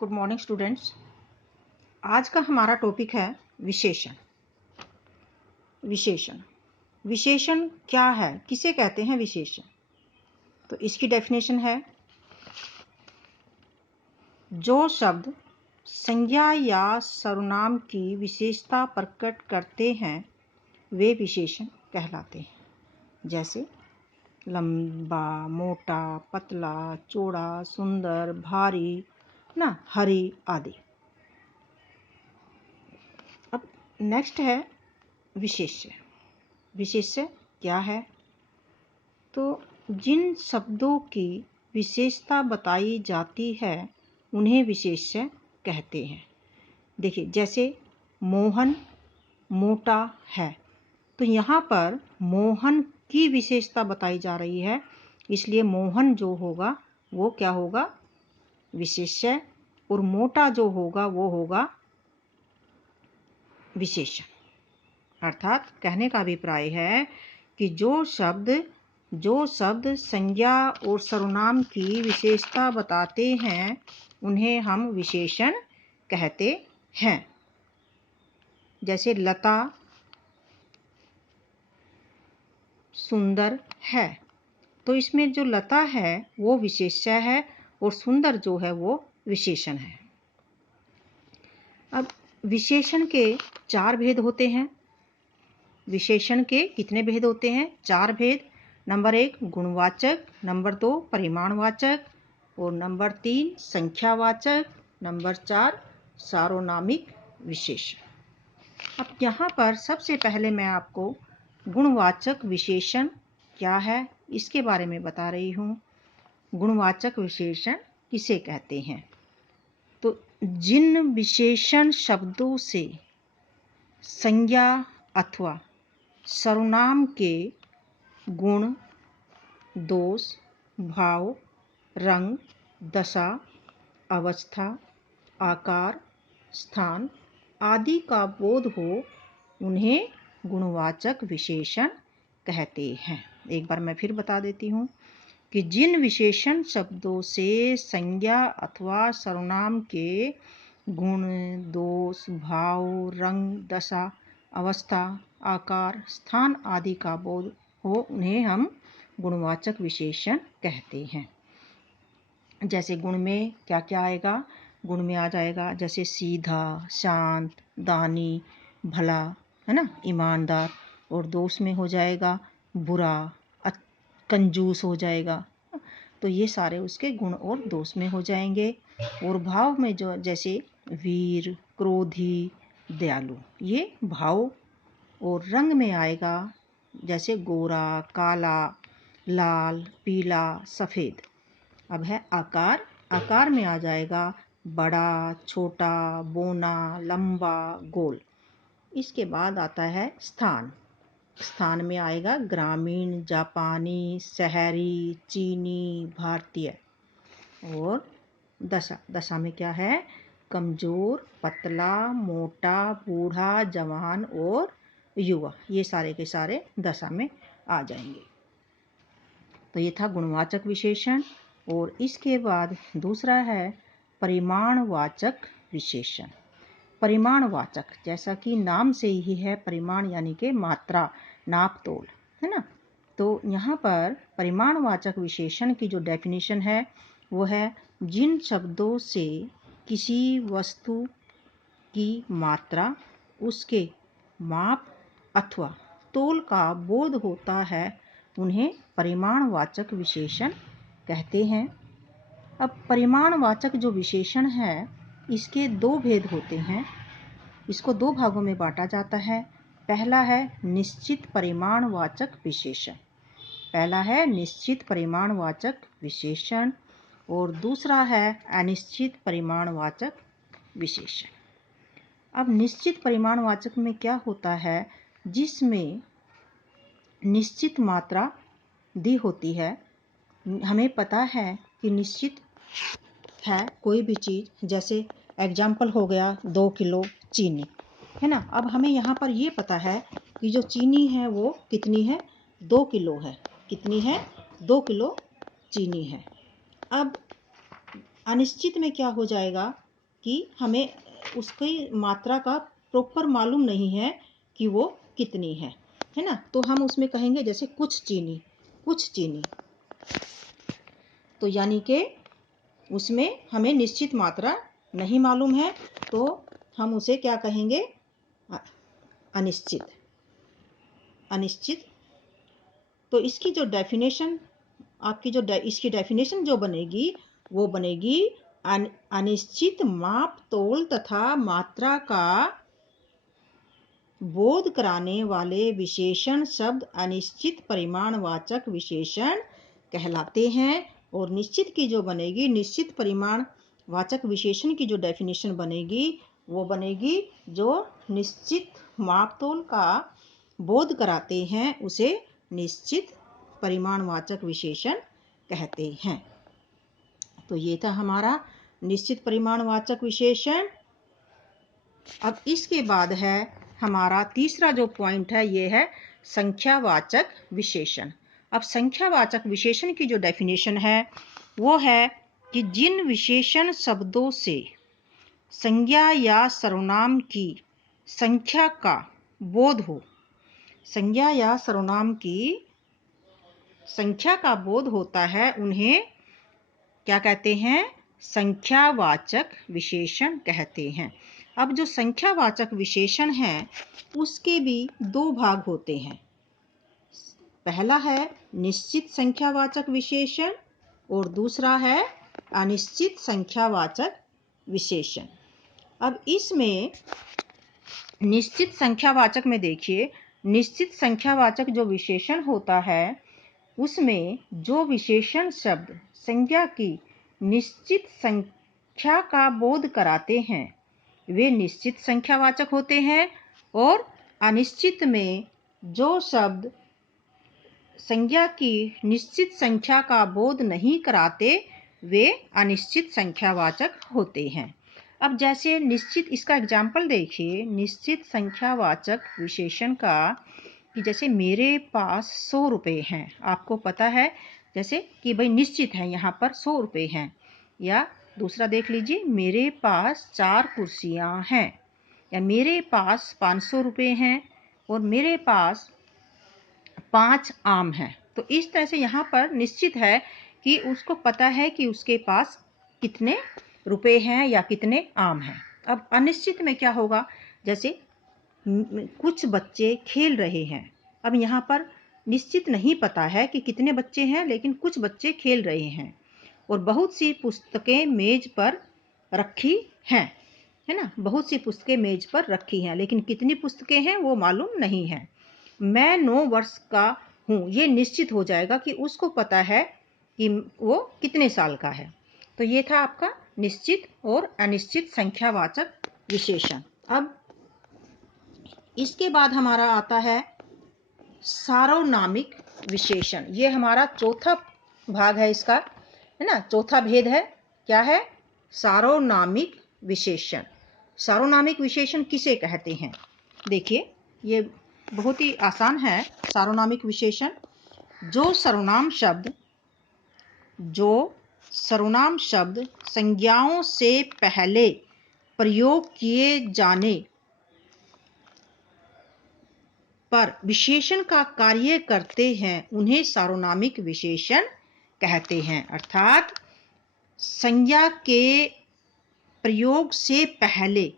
Good morning students. आज का हमारा टॉपिक है विशेषण। विशेषण विशेषण क्या है, किसे कहते हैं विशेषण? तो इसकी डेफिनेशन है, जो शब्द संज्ञा या सर्वनाम की विशेषता प्रकट करते हैं वे विशेषण कहलाते हैं। जैसे लंबा, मोटा, पतला, चौड़ा, सुंदर, भारी, हरी आदि। अब नेक्स्ट है विशेष्य। विशेष्य क्या है? तो जिन शब्दों की विशेषता बताई जाती है उन्हें विशेष्य कहते हैं। देखिए, जैसे मोहन मोटा है, तो यहाँ पर मोहन की विशेषता बताई जा रही है, इसलिए मोहन जो होगा वो क्या होगा? विशेष्य, और मोटा जो होगा वो होगा विशेषण। अर्थात कहने का अभिप्राय है कि जो शब्द संज्ञा और सर्वनाम की विशेषता बताते हैं उन्हें हम विशेषण कहते हैं। जैसे लता सुंदर है, तो इसमें जो लता है वो विशेष्य है और सुंदर जो है वो विशेषण है। अब विशेषण के 4 भेद होते हैं। विशेषण के कितने भेद होते हैं? 4 भेद। नंबर 1 गुणवाचक, नंबर 2 परिमाणवाचक, और नंबर 3 संख्यावाचक, नंबर 4 सार्वनामिक विशेषण। अब यहाँ पर सबसे पहले मैं आपको गुणवाचक विशेषण क्या है इसके बारे में बता रही हूँ। गुणवाचक विशेषण किसे कहते हैं? तो जिन विशेषण शब्दों से संज्ञा अथवा सर्वनाम के गुण, दोष, भाव, रंग, दशा, अवस्था, आकार, स्थान आदि का बोध हो उन्हें गुणवाचक विशेषण कहते हैं। एक बार मैं फिर बता देती हूँ कि जिन विशेषण शब्दों से संज्ञा अथवा सर्वनाम के गुण, दोष, भाव, रंग, दशा, अवस्था, आकार, स्थान आदि का बोध हो उन्हें हम गुणवाचक विशेषण कहते हैं। जैसे गुण में क्या क्या आएगा? गुण में आ जाएगा जैसे सीधा, शांत, दानी, भला, है ना, ईमानदार। और दोष में हो जाएगा बुरा, कंजूस हो जाएगा। तो ये सारे उसके गुण और दोष में हो जाएंगे। और भाव में जो जैसे वीर, क्रोधी, दयालु, ये भाव। और रंग में आएगा जैसे गोरा, काला, लाल, पीला, सफ़ेद। अब है आकार। आकार में आ जाएगा बड़ा, छोटा, बौना, लंबा, गोल। इसके बाद आता है स्थान। स्थान में आएगा ग्रामीण, जापानी, शहरी, चीनी, भारतीय। और दशा। दशा में क्या है? कमजोर, पतला, मोटा, बूढ़ा, जवान और युवा। ये सारे के सारे दशा में आ जाएंगे। तो ये था गुणवाचक विशेषण। और इसके बाद दूसरा है परिमाणवाचक विशेषण। परिमाणवाचक, जैसा कि नाम से ही है, परिमाण यानी कि मात्रा, नाप तोल, है ना। तो यहाँ पर परिमाणवाचक विशेषण की जो डेफिनेशन है वो है, जिन शब्दों से किसी वस्तु की मात्रा, उसके माप अथवा तोल का बोध होता है उन्हें परिमाणवाचक विशेषण कहते हैं। अब परिमाणवाचक जो विशेषण है इसके 2 भेद होते हैं। इसको 2 भागों में बांटा जाता है। पहला है निश्चित परिमाणवाचक विशेषण। पहला है निश्चित परिमाणवाचक विशेषण और दूसरा है अनिश्चित परिमाणवाचक विशेषण। अब निश्चित परिमाणवाचक में क्या होता है? जिसमें निश्चित मात्रा दी होती है। हमें पता है कि निश्चित है कोई भी चीज़, जैसे एग्जाम्पल हो गया 2 किलो चीनी, है ना। अब हमें यहाँ पर ये पता है कि जो चीनी है वो कितनी है? 2 किलो है। कितनी है? 2 किलो चीनी है। अब अनिश्चित में क्या हो जाएगा? कि हमें उसकी मात्रा का प्रॉपर मालूम नहीं है कि वो कितनी है ना। तो हम उसमें कहेंगे जैसे कुछ चीनी, तो यानी कि उसमें हमें निश्चित मात्रा नहीं मालूम है, तो हम उसे क्या कहेंगे, अनिश्चित। तो इसकी जो डेफिनेशन इसकी डेफिनेशन जो बनेगी वो बनेगी अनिश्चित माप तोल तथा मात्रा का बोध कराने वाले विशेषण शब्द अनिश्चित परिमाणवाचक विशेषण कहलाते हैं। और निश्चित की जो बनेगी, निश्चित परिमाणवाचक विशेषण की जो डेफिनेशन बनेगी वो बनेगी जो निश्चित मापतोल का बोध कराते हैं उसे निश्चित परिमाणवाचक विशेषण कहते हैं। तो ये था हमारा निश्चित परिमाणवाचक विशेषण। अब इसके बाद है हमारा तीसरा जो पॉइंट है, ये है संख्यावाचक विशेषण। अब संख्यावाचक विशेषण की जो डेफिनेशन है वो है कि जिन विशेषण शब्दों से संज्ञा या सर्वनाम की संख्या का बोध हो, संज्ञा या सर्वनाम की संख्या का बोध होता है, उन्हें क्या कहते हैं, संख्यावाचक विशेषण कहते हैं। अब जो संख्यावाचक विशेषण है उसके भी दो भाग होते हैं। पहला है निश्चित संख्यावाचक विशेषण और दूसरा है अनिश्चित संख्यावाचक विशेषण। अब इसमें निश्चित संख्यावाचक में देखिए, निश्चित संख्यावाचक जो विशेषण होता है उसमें जो विशेषण शब्द संज्ञा की निश्चित संख्या का बोध कराते हैं वे निश्चित संख्यावाचक होते हैं, और अनिश्चित में जो शब्द संज्ञा की निश्चित संख्या का बोध नहीं कराते वे अनिश्चित संख्यावाचक होते हैं। अब जैसे निश्चित, इसका एग्जाम्पल देखिए निश्चित संख्यावाचक विशेषण का, कि जैसे मेरे पास 100 रुपये हैं। आपको पता है जैसे कि भाई निश्चित है, यहाँ पर 100 रुपये हैं। या दूसरा देख लीजिए, मेरे पास 4 कुर्सियाँ हैं, या मेरे पास 500 रुपये हैं और मेरे पास 5 आम हैं। तो इस तरह से यहाँ पर निश्चित है कि उसको पता है कि उसके पास कितने रुपए हैं या कितने आम हैं। अब अनिश्चित में क्या होगा, जैसे कुछ बच्चे खेल रहे हैं। अब यहाँ पर निश्चित नहीं पता है कि कितने बच्चे हैं, लेकिन कुछ बच्चे खेल रहे हैं और बहुत सी पुस्तकें मेज पर रखी हैं, है ना। बहुत सी पुस्तकें मेज पर रखी हैं, लेकिन कितनी पुस्तकें हैं वो मालूम नहीं है। मैं 9 वर्ष का हूँ, ये निश्चित हो जाएगा कि उसको पता है कि वो कितने साल का है। तो ये था आपका निश्चित और अनिश्चित संख्यावाचक विशेषण। अब इसके बाद हमारा आता है सार्वनामिक विशेषण। ये हमारा चौथा भाग है इसका, है ना, चौथा भेद है। क्या है, सार्वनामिक विशेषण। सार्वनामिक विशेषण किसे कहते हैं, देखिए ये बहुत ही आसान है। सार्वनामिक विशेषण जो सर्वनाम शब्द संज्ञाओं से पहले प्रयोग किए जाने पर विशेषण का कार्य करते हैं उन्हें सार्वनामिक विशेषण कहते हैं। अर्थात संज्ञा के प्रयोग से पहले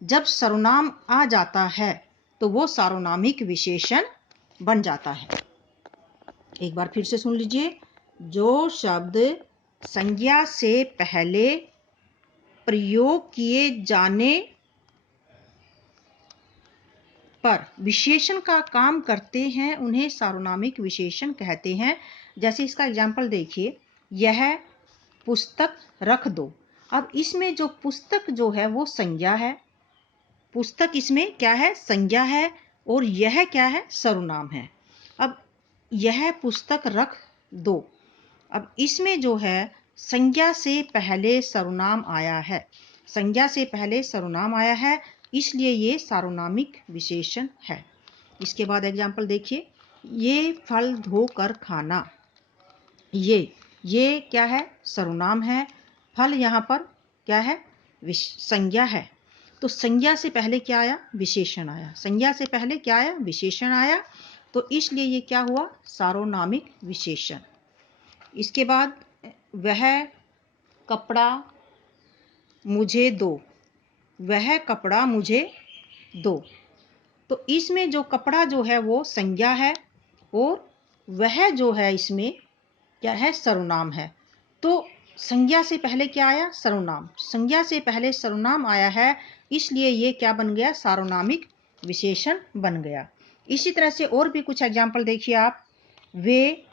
जब सर्वनाम आ जाता है तो वो सार्वनामिक विशेषण बन जाता है। एक बार फिर से सुन लीजिए, जो शब्द संज्ञा से पहले प्रयोग किए जाने पर विशेषण का काम करते हैं उन्हें सार्वनामिक विशेषण कहते हैं। जैसे इसका एग्जाम्पल देखिए, यह पुस्तक रख दो। अब इसमें जो पुस्तक जो है वो संज्ञा है, पुस्तक इसमें क्या है, संज्ञा है, और यह क्या है, सर्वनाम है। अब यह पुस्तक रख दो, अब इसमें जो है संज्ञा से पहले सर्वनाम आया है, संज्ञा से पहले सर्वनाम आया है, इसलिए ये सार्वनामिक विशेषण है। इसके बाद एग्जाम्पल देखिए, ये फल धोकर खाना। ये क्या है, सर्वनाम है। फल यहाँ पर क्या है, संज्ञा है। तो संज्ञा से पहले क्या आया? विशेषण आया। संज्ञा से पहले क्या आया? विशेषण आया। तो इसलिए ये क्या हुआ? सार्वनामिक विशेषण। इसके बाद वह कपड़ा मुझे दो, वह कपड़ा मुझे दो। तो इसमें जो कपड़ा जो है वो संज्ञा है और वह जो है इसमें क्या है? सर्वनाम है। तो संज्ञा से पहले क्या आया? सर्वनाम। संज्ञा से पहले सर्वनाम आया है, इसलिए ये क्या बन गया? सार्वनामिक विशेषण बन गया। इसी तरह से और भी कुछ एग्जाम्पल देखिए आप। वे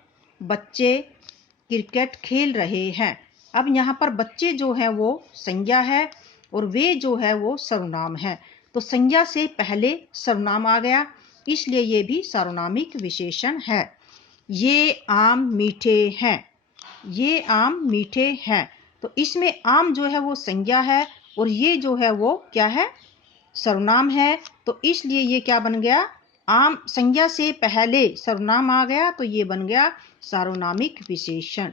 बच्चे क्रिकेट खेल रहे हैं। अब यहाँ पर बच्चे जो है वो संज्ञा है और वे जो है वो सर्वनाम है। तो संज्ञा से पहले सर्वनाम आ गया, इसलिए ये भी सार्वनामिक विशेषण है। ये आम मीठे हैं, ये आम मीठे हैं। तो इसमें आम जो है वो संज्ञा है और ये जो है वो क्या है? सर्वनाम है। तो इसलिए ये क्या बन गया? आम। संज्ञा से पहले सर्वनाम आ गया तो ये बन गया सार्वनामिक विशेषण।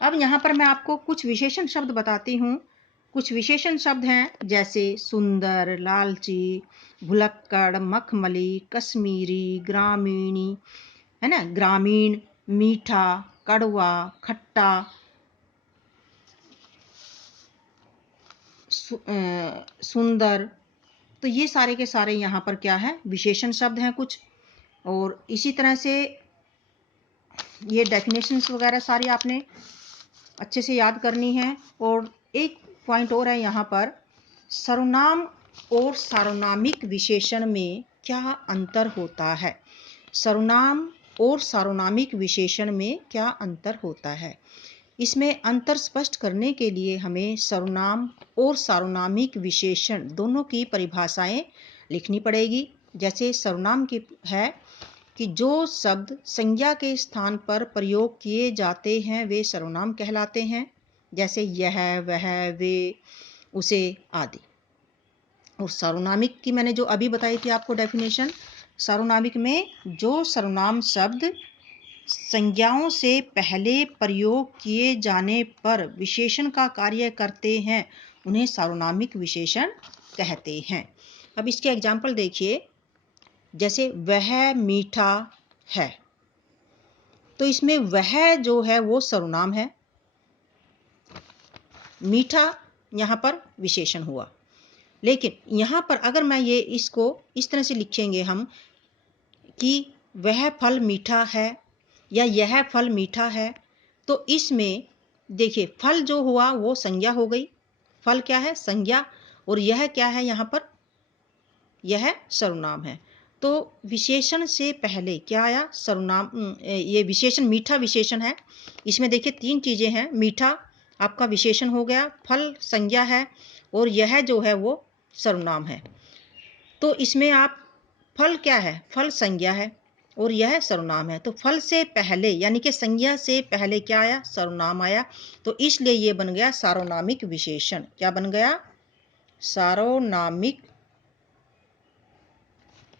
अब यहाँ पर मैं आपको कुछ विशेषण शब्द बताती हूँ। कुछ विशेषण शब्द हैं जैसे सुंदर, लालची, भुलक्कड़, मखमली, कश्मीरी, ग्रामीणी, है ना, ग्रामीण, मीठा, कड़वा, खट्टा, सुंदर। तो ये सारे के सारे यहाँ पर क्या है? विशेषण शब्द हैं कुछ। और इसी तरह से ये डेफिनेशंस वगैरह सारी आपने अच्छे से याद करनी है। और एक पॉइंट और है यहाँ पर, सर्वनाम और सार्वनामिक विशेषण में क्या अंतर होता है? सर्वनाम और सार्वनामिक विशेषण में क्या अंतर होता है? इसमें अंतर स्पष्ट करने के लिए हमें सर्वनाम और सार्वनामिक विशेषण दोनों की परिभाषाएं लिखनी पड़ेगी। जैसे सर्वनाम की है कि जो शब्द संज्ञा के स्थान पर प्रयोग किए जाते हैं वे सर्वनाम कहलाते हैं, जैसे यह, वह, वे, उसे आदि। और सार्वनामिक की मैंने जो अभी बताई थी आपको डेफिनेशन, सार्वनामिक में जो सर्वनाम शब्द संज्ञाओं से पहले प्रयोग किए जाने पर विशेषण का कार्य करते हैं उन्हें सार्वनामिक विशेषण कहते हैं। अब इसके एग्जाम्पल देखिए। जैसे वह मीठा है, तो इसमें वह जो है वो सर्वनाम है, मीठा यहाँ पर विशेषण हुआ। लेकिन यहाँ पर अगर मैं ये इसको इस तरह से लिखेंगे हम कि वह फल मीठा है या यह फल मीठा है, तो इसमें देखिए फल जो हुआ वो संज्ञा हो गई। फल क्या है? संज्ञा। और यह क्या है? यहाँ पर यह सर्वनाम है। तो विशेषण से पहले क्या आया? सर्वनाम। ये विशेषण मीठा विशेषण है। इसमें देखिए तीन चीजें हैं। मीठा आपका विशेषण हो गया, फल संज्ञा है और यह जो है वो सर्वनाम है। तो इसमें आप फल क्या है? फल संज्ञा है और यह सर्वनाम है। तो फल से पहले यानी कि संज्ञा से पहले क्या आया? सर्वनाम आया। तो इसलिए ये बन गया सार्वनामिक विशेषण। क्या बन गया? सार्वनामिक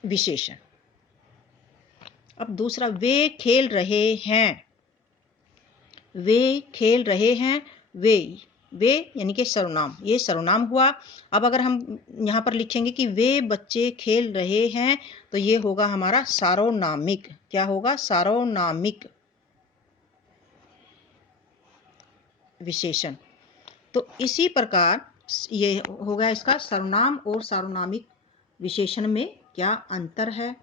विशेषण। अब दूसरा, वे खेल रहे हैं। वे खेल रहे हैं, वे यानी कि सर्वनाम, ये सर्वनाम हुआ। अब अगर हम यहाँ पर लिखेंगे कि वे बच्चे खेल रहे हैं, तो ये होगा हमारा सार्वनामिक। क्या होगा? सार्वनामिक विशेषण। तो इसी प्रकार ये होगा इसका सर्वनाम और सार्वनामिक विशेषण में क्या अंतर है।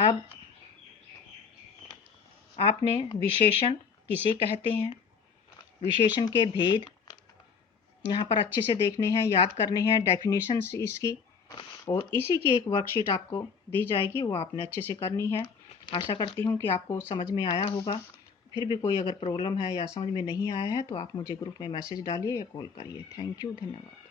अब आपने विशेषण किसे कहते हैं, विशेषण के भेद यहाँ पर अच्छे से देखने हैं, याद करने हैं, डेफिनेशंस इसकी। और इसी की एक वर्कशीट आपको दी जाएगी, वो आपने अच्छे से करनी है। आशा करती हूँ कि आपको समझ में आया होगा। फिर भी कोई अगर प्रॉब्लम है या समझ में नहीं आया है तो आप मुझे ग्रुप में मैसेज डालिए या कॉल करिए। थैंक यू, धन्यवाद।